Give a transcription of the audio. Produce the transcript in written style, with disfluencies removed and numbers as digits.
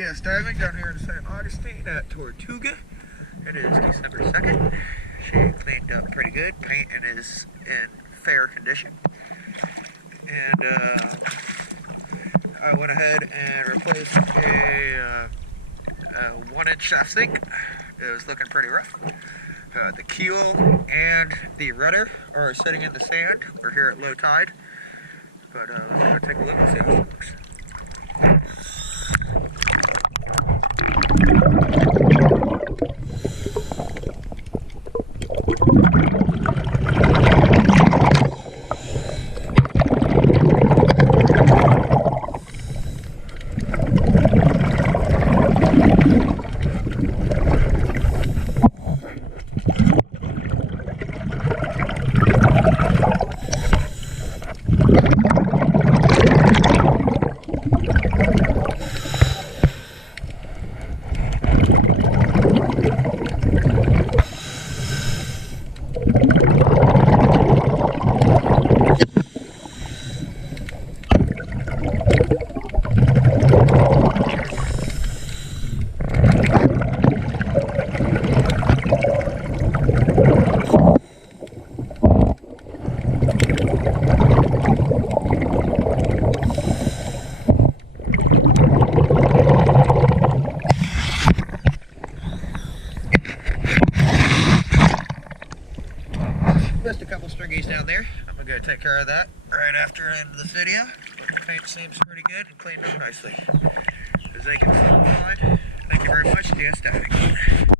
gas diving down here in St. Augustine at Torltuga. It is December 2nd. She cleaned up pretty good. Paint is in fair condition. And I went ahead and replaced a 1-inch shaft sink. It was looking pretty rough. The keel and the rudder are sitting in the sand. We're here at low tide. But let's go take a look and see how it looks. Missed a couple stringies down there. I'm going to go take care of that right after I end this video. But the paint seems pretty good and cleaned up nicely. The Zinc is still fine. Thank you very much. Gas diving.